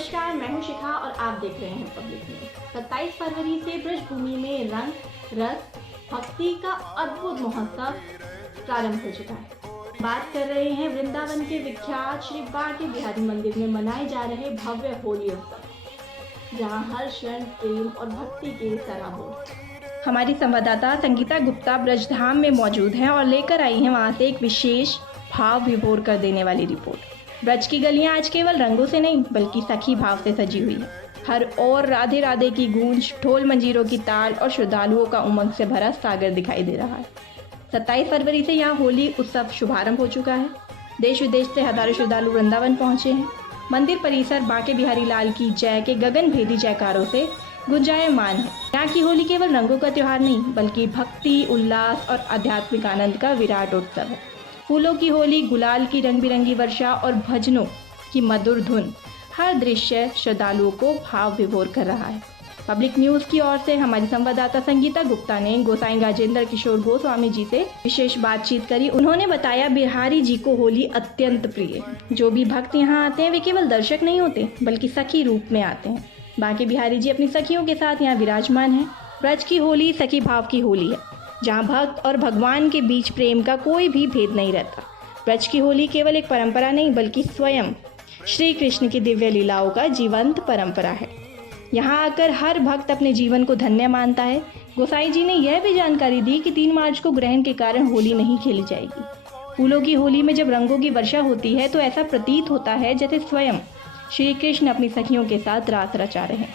नमस्कार, मैं हूं शिखा और आप देख रहे हैं पब्लिक न्यूज। 27 फरवरी से ब्रजभूमि में रंग रस भक्ति का अद्भुत महोत्सव प्रारंभ हो चुका है। बात कर रहे हैं वृंदावन के विख्यात श्री बांके बिहारी मंदिर में मनाए जा रहे भव्य होली उत्सव, जहां हर क्षण प्रेम और भक्ति के सराबोर। हमारी संवाददाता संगीता गुप्ता ब्रजधाम में मौजूद हैं और लेकर आई हैं वहां से एक विशेष भाव विभोर कर देने वाली रिपोर्ट। ब्रज की गलियां आज केवल रंगों से नहीं बल्कि सखी भाव से सजी हुई है। हर ओर राधे राधे की गूंज, ढोल मंजीरों की ताल और श्रद्धालुओं का उमंग से भरा सागर दिखाई दे रहा है। 27 फरवरी से यहाँ होली उत्सव शुभारंभ हो चुका है। देश विदेश से हजारों श्रद्धालु वृंदावन पहुंचे हैं। मंदिर परिसर बांके बिहारी लाल की जय के गगन भेदी जयकारों से गुंजायमान है। यहाँ की होली केवल रंगों का त्योहार नहीं बल्कि भक्ति, उल्लास और आध्यात्मिक आनंद का विराट उत्सव है। फूलों की होली, गुलाल की रंग बिरंगी वर्षा और भजनों की मधुर धुन, हर दृश्य श्रद्धालुओं को भाव विभोर कर रहा है। पब्लिक न्यूज की ओर से हमारी संवाददाता संगीता गुप्ता ने गोसाई राजेंद्र किशोर गोस्वामी जी से विशेष बातचीत करी। उन्होंने बताया बिहारी जी को होली अत्यंत प्रिय है। जो भी भक्त यहाँ आते हैं वे केवल दर्शक नहीं होते बल्कि सखी रूप में आते हैं। बांके बिहारी जी अपनी सखियों के साथ यहाँ विराजमान है। ब्रज की होली सखी भाव की होली है, जहाँ भक्त और भगवान के बीच प्रेम का कोई भी भेद नहीं रहता। ब्रज की होली केवल एक परंपरा नहीं बल्कि स्वयं श्री कृष्ण की दिव्य लीलाओं का जीवंत परंपरा है। यहाँ आकर हर भक्त अपने जीवन को धन्य मानता है। गोसाई जी ने यह भी जानकारी दी कि 3 मार्च को ग्रहण के कारण होली नहीं खेली जाएगी। फूलों की होली में जब रंगों की वर्षा होती है तो ऐसा प्रतीत होता है जैसे स्वयं श्री कृष्ण अपनी सखियों के साथ रास रचा रहे हैं।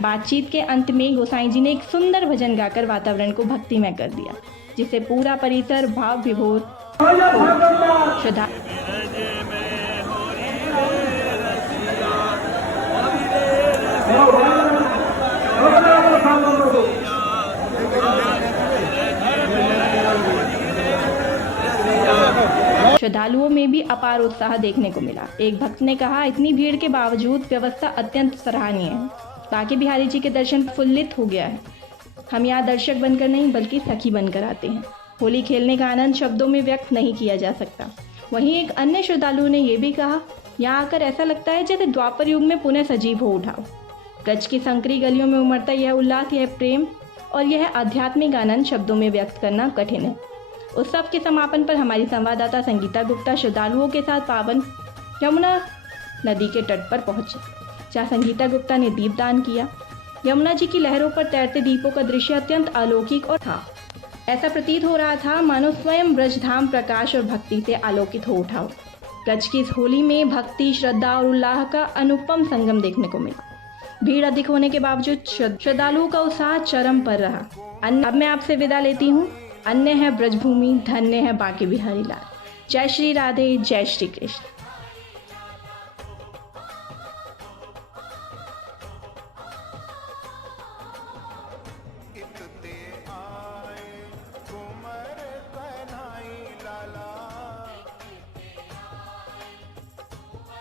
बातचीत के अंत में गोसाई जी ने एक सुंदर भजन गाकर वातावरण को भक्तिमय कर दिया, जिससे पूरा परिसर भाव विभोर श्रद्धा। श्रद्धालुओं में भी अपार उत्साह देखने को मिला। एक भक्त ने कहा, इतनी भीड़ के बावजूद व्यवस्था अत्यंत सराहनीय है। बांके बिहारी जी के दर्शन फुल्लित हो गया है। हम यहाँ दर्शक बनकर नहीं बल्कि सखी बनकर आते हैं। होली खेलने का आनंद शब्दों में व्यक्त नहीं किया जा सकता। वहीं एक अन्य श्रद्धालु ने यह भी कहा, यहाँ आकर ऐसा लगता है जैसे द्वापर युग में पुनः सजीव हो उठाओ। ब्रज की संकरी गलियों में उमड़ता यह उल्लास, यह प्रेम और यह आध्यात्मिक आनंद शब्दों में व्यक्त करना कठिन है। उत्सव के समापन पर हमारी संवाददाता संगीता गुप्ता श्रद्धालुओं के साथ पावन यमुना नदी के तट पर पहुंची, जहाँ संगीता गुप्ता ने दीपदान किया। यमुना जी की लहरों पर तैरते दीपों का दृश्य अत्यंत अलौकिक और था। ऐसा प्रतीत हो रहा था मानो स्वयं ब्रजधाम प्रकाश और भक्ति से आलोकित हो उठा हो। ब्रज की इस होली में भक्ति, श्रद्धा और उल्लास का अनुपम संगम देखने को मिला। भीड़ अधिक होने के बावजूद श्रद्धालुओं का उत्साह चरम पर रहा। अब मैं आपसे विदा लेती हूँ। अन्य है ब्रजभूमि, धन्य है बांके बिहारी लाल। जय श्री राधे, जय श्री कृष्ण।